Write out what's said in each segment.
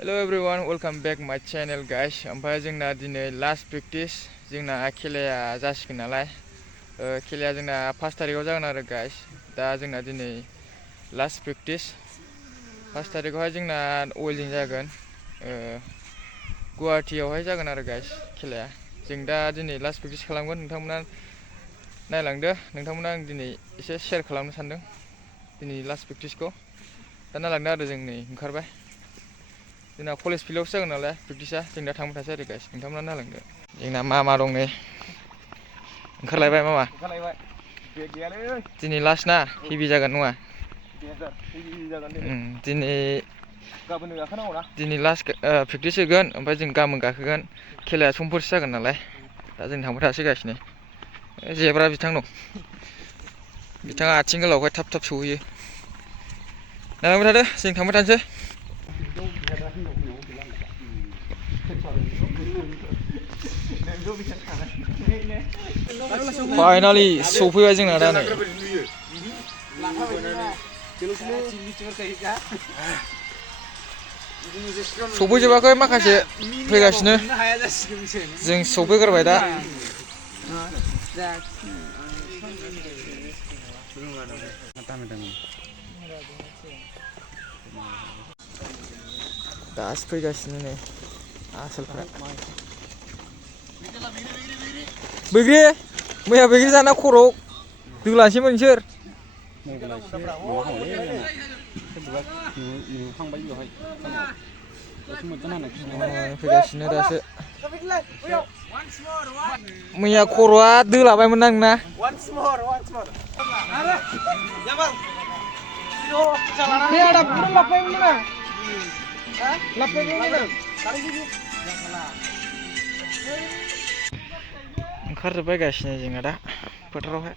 Hello everyone, welcome back my channel guys. ओमफ्राय जोंना दिनै लास्ट प्रेक्टिस जोंना खेलाया जासिगोन नालाय खेलाया जोंना 5 तारिखाव जागोन आरो गाइस। दा जोंना दिनै लास्ट प्रेक्टिस 5 तारिखावहाय जोंना वेल्डिं जागोन गुवाहाटीयावहाय जागोन आरो गाइस खेलाया। जों दा दिनै लास्ट प्रेक्टिस खालामगोन, नोंथांमोना नायलांदो। नोंथांमोना आं दिनै एसे शेयार खालामनो सानदों दिनै लास्ट प्रेक्टिसखौ। दा नायलांदो आरो जों नै ओंखारबाय। जोंना कलेज फिल्डआवसो जागोन नालाय प्रेक्टिसा, जों दा थांबाय थासै आरो गाइस। नोंथांमोना नायलांदो। जोंना मामा दं नै ओंखारलायबाय मामा। दिनै लास्ट ना, हेभि जागोन नङा? दिनै लास्ट प्रेक्टिस होगोन, ओमफ्राय जों गाबोन गाखोगोन। खेलाया समफोरसो जागोन नालाय। दा जों थांबाय थासै गासिनो। जेब्रा बिथां दं, बिथाङा आथिं गोलावखाय थाब थाब सौहैयो। नायलांबाय थादो, जों थांबाय थानोसै। फाइनालि सफैबाय जोंना दा नै। सफैजोबाखै, माखासे फैगासिनो। जों सफैग्रोबाय दा। दासो फैगासिनो नै आसोलफ्रा। बैग्रि मैया बैग्रि जाना खर'आव दोलासैमोन नोंसोर। फैगासिनो दासो। मैया खर'आ दोलाबायमोन ना नोंना? ओंखारजोब्बाय गासिनो जोंना दा फोथारावहाय।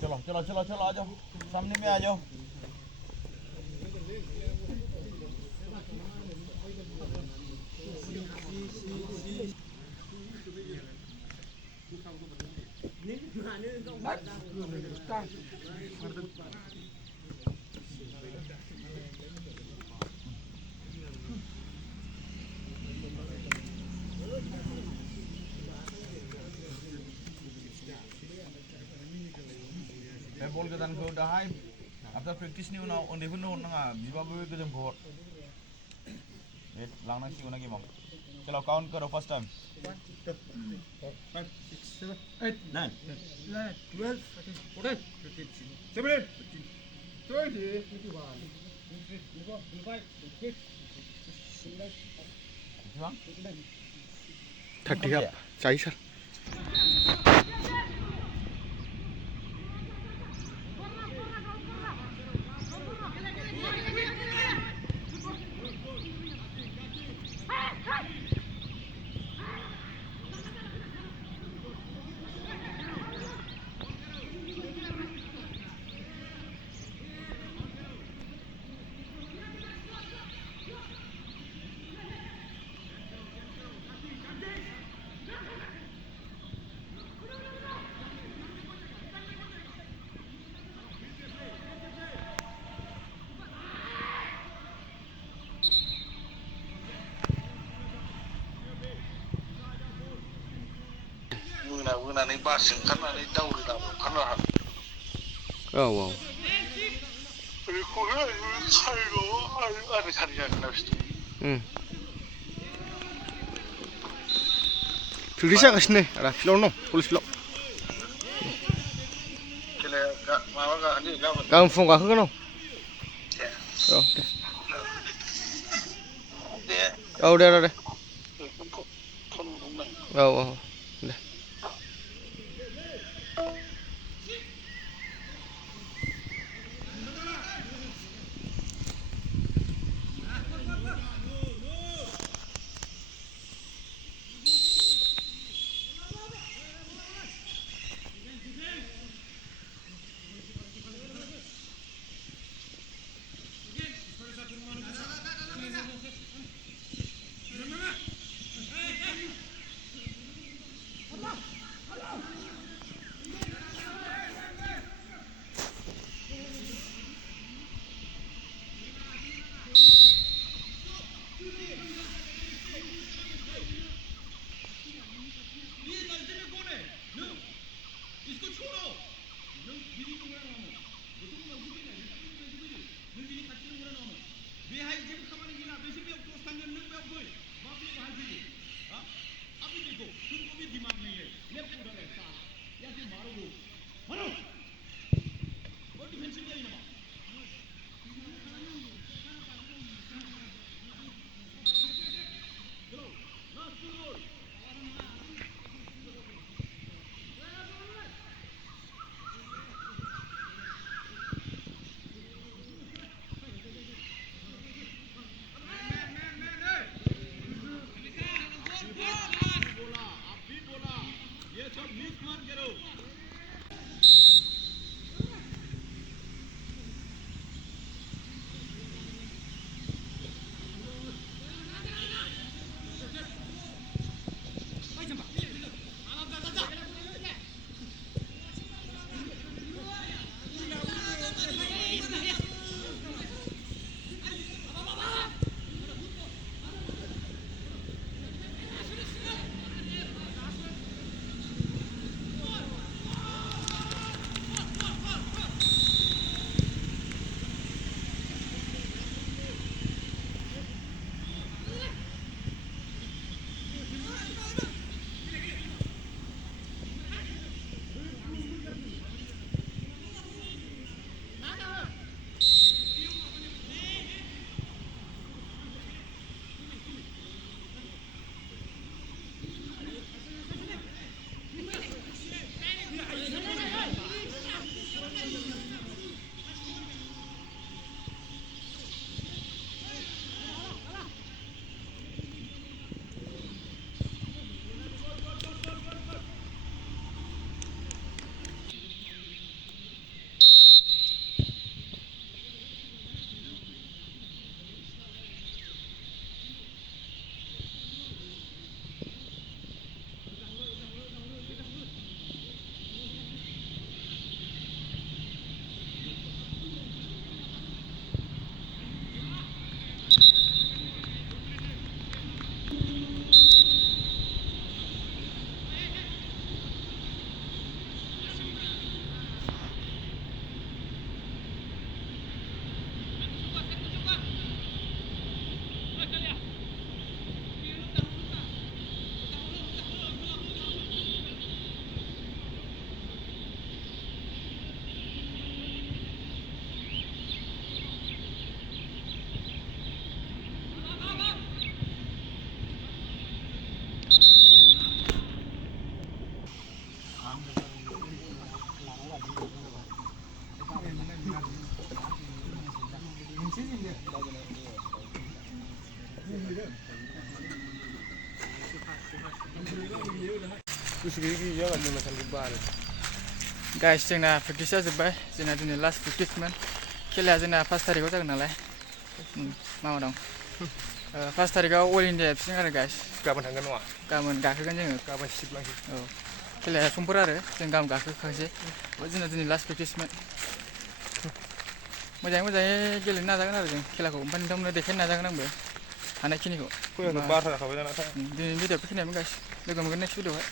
चलो चलो चलो आ जाओ, सामने में आ जाओ। बल गोदानखौ दाहाय आफ्टार प्रेक्टिसनि उनाव उन्दैफोरनो हरनाङा, बिबाबो गोजोनखौ हर। लांनांसिगौ ना गेमाव। चलो काउंट करो फर्स्ट टाइम। 1 2 3 4 5 6 7 8 9 11 12 13 14 15 16 17 18 30 up जायो सार। मोनानै बासजों ओंखारनानै दावरोदाम ओंखारनो हागौ। औ बेखौहाय खारिगावआव आरो खारि जागोन ना बिसोर। प्रेक्टिस जागासिनो आदा फिल्डआवनो दं, कलेज फिल्डआव। खेलाया माबा गाखोनोसै गाबोन फुङाव गाखोगोन। औ दे दे औ दे। गाइस जोंना प्रेक्टिसा जोब्बाय जोंना दिनै लास्ट प्रेक्टिसमोन खेलाया जोंना 5 तारिखाव जागोन नालाय मामा दं 5 तारिखाव अल इन्डिया एबसिं आरो गाइस गाबोन थांगोन नङा गाबोन गाखोगोन जोङो गाबोन सिबलांसै औ खेलाया समफोर आरो जों गाबोन गाखोखासै जोंना दिनै लास्ट प्रेक्टिसमोन मोजाङै गेलेनो नाजागोन आरो जों खेलाखौ ओमफ्राय नोंथांमोननो देखायनो नाजागोन आंबो हानायखिनिखौ बारथा जाखाबाय दाना दिनैनि भिडिअ'खौ बेखिनियावनो गाइस लोगो मोनगोन नेक्स्ट भिडिअ'आवहाय